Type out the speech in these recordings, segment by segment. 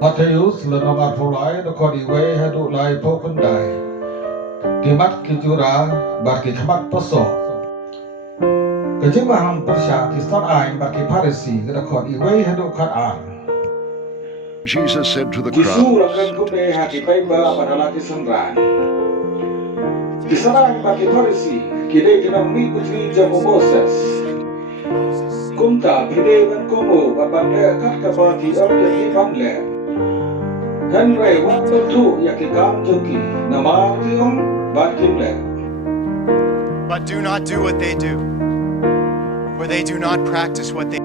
Matthäus lenomar fulai dokor iwe hadu lai pokundai. Kimat kijura bagi kemat poso. Kejimaham persya kistan ain bagi Farisi dokor iwe hadu kan. Jesus said to the Kisu crowds, lakan kumde haki paiba padala kisandran. Kisaran bagi Farisi kide kinami putri jamu Moses. Kumta pide ban komo babande kat kabati objek bangle. Henry waktu tu yakikam joki nama tiong bakimle. But do not do what they do, for they do not practice what they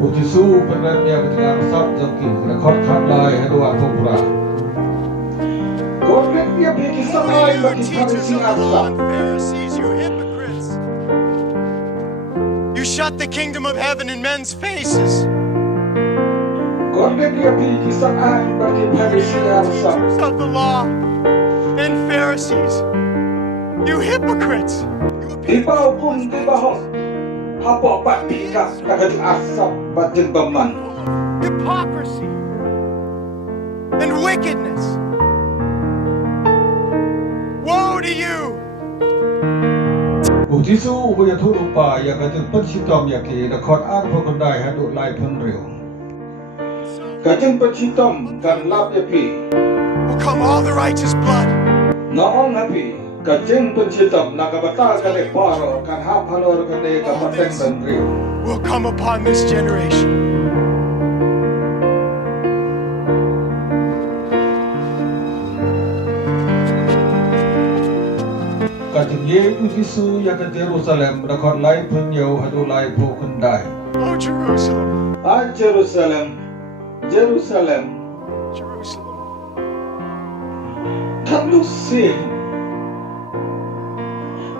Utisu penanya ketika sab joki rekod kanlai hadua popura. Korek dia pikir samai bagi Farisi asam. Pharisees, you hypocrites! You shut the kingdom of heaven in men's faces. Korek dia pikir samai bagi Farisi asam. Of the law and Pharisees, you hypocrites! Ibau pun dibahas. Apa pak pikas kaget asap batin beman. Hypocrisy and wickedness. Woe to you! Utisu ubaya turupa ya kajen pensitom yaki rekod ar pokondai hadu lai penriu. Kajen pensitom kan lap yapi. Will come all the righteous blood. Naong hapi kajen pensitom nakabata kale paro kan hapalor kane kapateng penriu. Will come upon this generation. Kajen ye utisu ya ke Jerusalem rekod lai penyau hadu lai pokondai. Oh, Jerusalem, Jerusalem, Jerusalem. Jerusalem. Tan lusin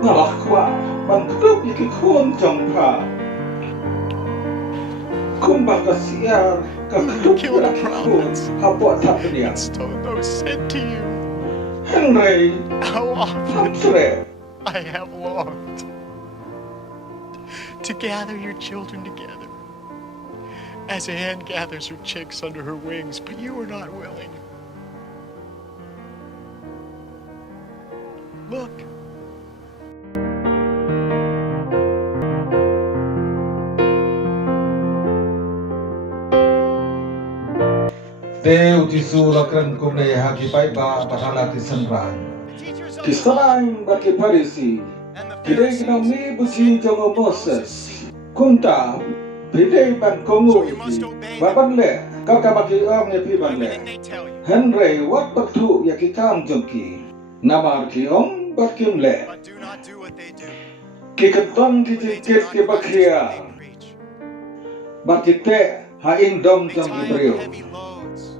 ngalakwa bang grup yaki kun jangpa kumbang kasiar kakrup Kill the yaki kun prophets. hapot tapniang And stone those sent to you. Henry How often Hamsre I have longed to gather your children together, as a hen gathers her chicks under her wings, but you were not willing. Look, Te utisu lakran kumne haki paiba patala kisanran Kisalain baki Farisi Kidai kinami busi jongo Moses Kunta Pidai ban kongu iki Baban le Kaka baki ong yapi ban le everything they tell you, Henry wat batu yaki kam jongki Namar ki ong bakim le but do not do what they do. Kiketong ki They do jikit not ki practice what bakria they preach. Bakite haing dom They jong tie up ibriyo heavy loads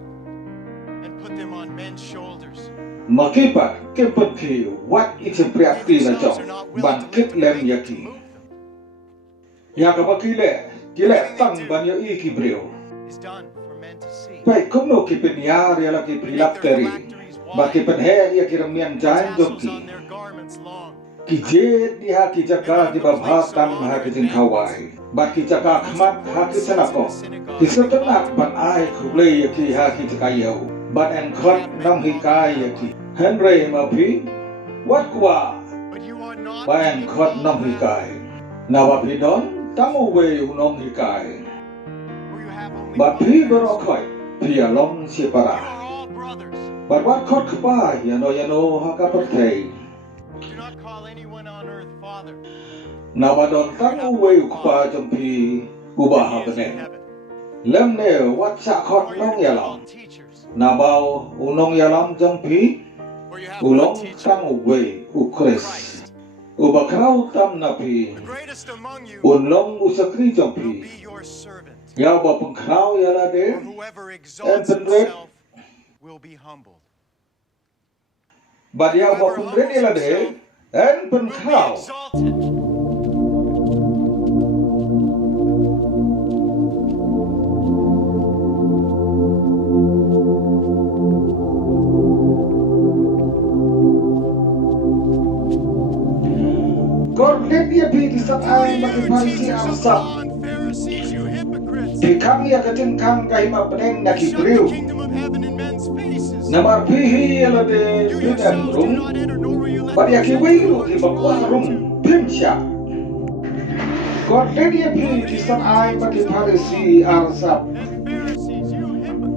and put them on men's shoulders. Makipat kipet ki wat iti priakti They na themselves jong are not willing Ban to kit move lem them, to yaki move them. Yaka bakile Kile tang banyo iki briyo Is done for men to see. Pai kumno ki penyar yala ki prilakteri Baki penhe ya kiramian jain Tassels jongki on their garments long. Ki jed di haki jaka di babhatan haki jing kawai Baki jaka khmat haki senako Ki setenak ban ai kublei yaki haki jakayo Ban en khot nam hikai yaki Henry mapi Wat kwa But you are not Ban khot nam hikai Nawapi don tamu we unong hikai for you have only Bat one pi master. berokoi Pia long You sipara are all brothers. Bat wat khot kpa yano haka pertei Do not call anyone on earth father. Nawadon tamu we ukpa jampi Ubaha He is in bene heaven. Lem ne wat sa Or khot you nong are yalam called teachers. Nabau unong yalam jampi Or you have one Ulong teacher, tamu we ukris Christ. Ubakrau tam napi The greatest among you Unlong usakri will jampi be your servant. Yaw ba pengkrau yala For de whoever exalts penred. himself will be humbled. Bad yaw ba Whoever pengred yala humbles de himself En will be pengkrau exalted. Kor let dia pi kisat Woe to ay you, makipansi teachers ang of sam law and Pharisees, you hypocrites! Pikang ya katinkang kahima peneng na kibriw. Namar pihi ala de bidan rum. But ya kiwiru di bakwa rum pimsya. God ready pi kisan ay bagi Parisi arsap.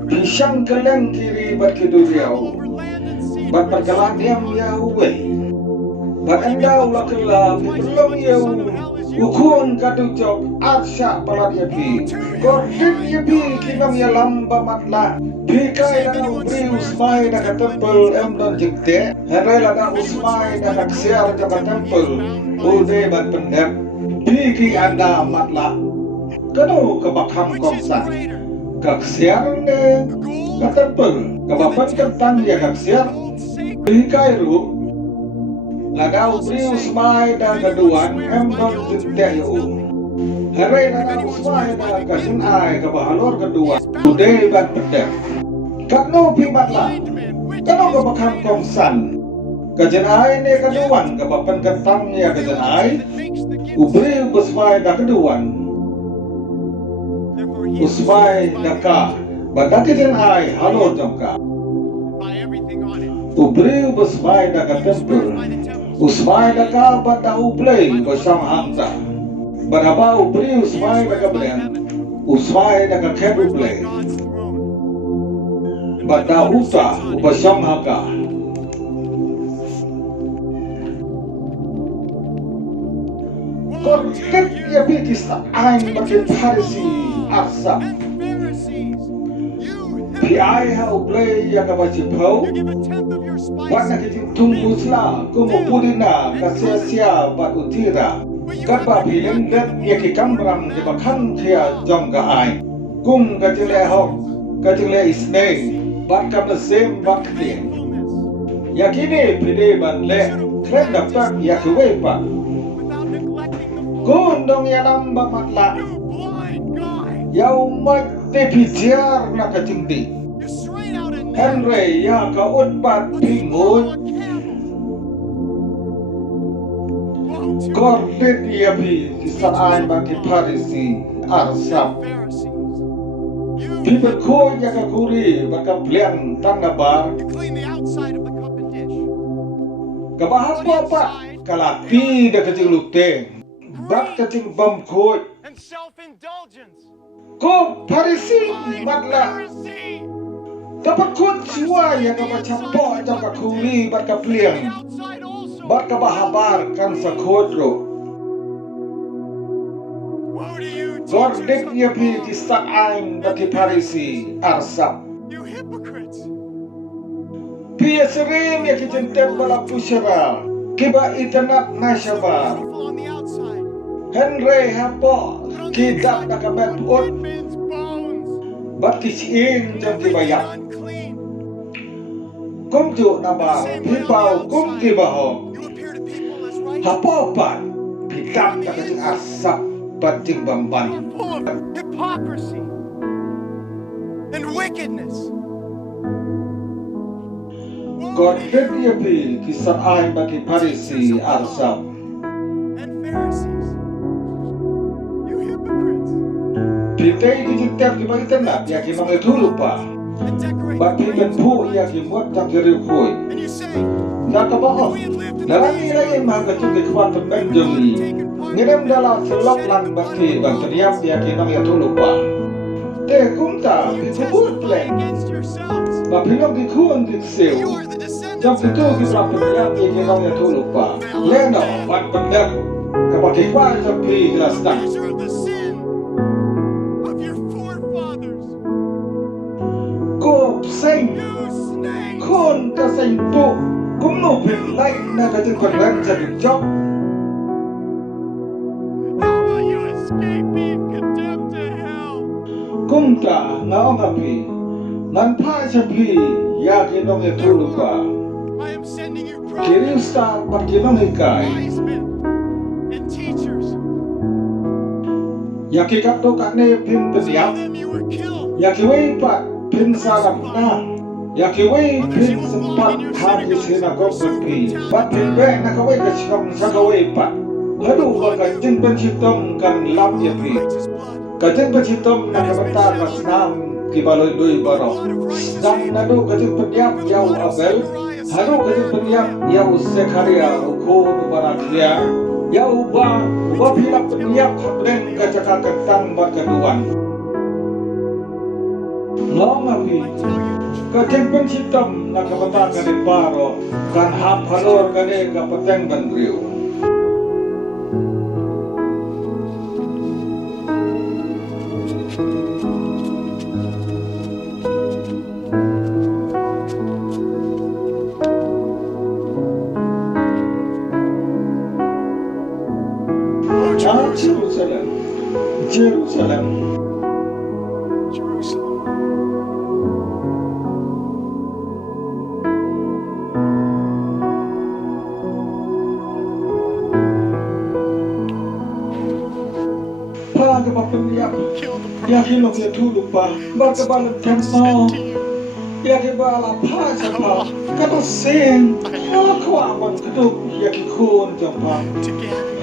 Pisang keleng kiri bat kiduriau. Bat perkelan diam Yahweh. Bat anda ulah kelam belum yau. Ukun kadu jok arsya palat yapi. Kordet yapi kinam ya lamba matla. Bikai dana ubri usmai dana tempel dan jekte. Herai dana usmai dana ksiar jaka tempel. Ude bat pendep. Biki anda matla. Kanu kebakam komsa. Kaksiar ne ka tempel. Kabapan kentang ya kaksiar. Bikai ru. Lada ubri usmai dan keduan dan jekte yu. Herai dana usmai dana kasin ai kabahalor kedua. Ude bat pendep. Kanu pimatla. Kanu kebakam komsan. Kajen ai ne keduan kabapan kentang ya kajen ai. Ubri usmai da keduan. Usmai daka. Badakijen ai halor jangka. Ubri usmai daka tempel. Usmai daka bada ublay bersama hangta. Badaba ubri usmai daka blen. Usmai daka kebu blay. Bada uta bersama haka. Kordet ya bikis ain bagi Parisi arsa. Pi ai ha ublay ya kabaci pau. Wana kitin tumbusla kumu pudina kasia-sia bat utira. Kapa pilem det ya ki kambram di bakhan kia jongga ai. Kum kajile hok kajile isne bat kabesem bat ktin. Ya kini pide ban le kret daftar ya kewepa. Kundong ya lamba matla. Ya umat te pijar na kacingdi. Henry ya ka utbat pingut. Kordet ya pi kisaan bagi Parisi arsap. People ko ya ka kuri baka bliang tanda bar. Kabahas ko apa? Kalapi da kacing luteng. Bat kacing bam ko. Ko Parisi matla. Dapat kun siwa yang kabaca po jangka kuli bat kapliang. Bat kabahabar kan sakodro. Kordet ya pi kisah ain bagi Parisi arsap. Pia serim ya kijentem bala pusyara. Kiba itanat nasyabar. Henry hapo kidak nakabat ut. Bat kisiing jam kibayak. Kum tu nabar pipau kum kibaho. Hapo pat pidak nakajing asap bating bamban. Hypocrisy and wickedness. Kordet ya pi kisah ain bagi Parisi arsap. And Pharisees, you hypocrites. Pitai kijitab kibaitan na ya kimang itulupa. And decorate Bagi benpu ya kimuat tak jerukoi. and you say, Nakabaho. Narami lagi mahagatung ikuan tembenjong ni. Ngidam dalam selok lang baki bang teriap ya kinang ya tulupa. Te kumta bikubut leng. against yourselves. Bapilong dikuan You diksew. are the descendants Jam of itu kita pendiam ya kinang ya tulupa. Leno ban pendem. Kapakikwa japi gelas tak. These are the sin of your forefathers. Ko sing. You snake. Kun ka sing tu. Kum no pin lai na kajing konran jadi jok. How will you escape being condemned to hell? Kumta ngaong api. Nanpa japi ya kinang ya tulupa. I am sending you prophets, Kirista pat kinang hikai. wise men, and teachers. Ya kikat to kakne pin Some pendiam. of them you were killed. Ya kiwei pat pin salam na. Ya kiwei pin sempat hadis sinagog berpi. Pat pin be na kawei kachikong sa kawei pat. Hadu ka jeng pensitom kan lap ya pi. Kajeng pensitom nakabata kasnam kibaloy doy baro. Dan nadu kajeng penyap yau Abel. Hadu kajeng penyap yau Zekaria uko nubaraklia. Yau ba pilak penyap hablen kacaka ketang bakaduan. Long api. Kajeng pensitom nakabata kani baro kan hap halor kani kapateng bandriu. Jerusalem, Jerusalem. Pa kepapenyak, yakin lo ya tulu pa, bagaimana temno, yakin bala pa siapa, kata sen, aku aman keduk yakin kun jompa,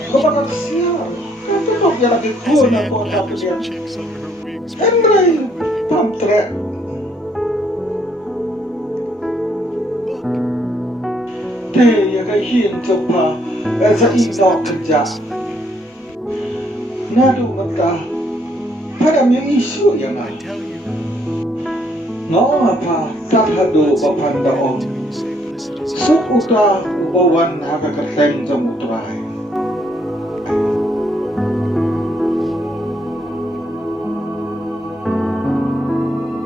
kepada siapa? Kenapa dia lagi kun aku tak dia? Henry pamtre. Dia yang kahin jompa, esa indok kerja. Nadu mata, pada yang isu yang ada. No apa tak hadu bapanda om. Suk uta ubawan haka keteng jom utrai.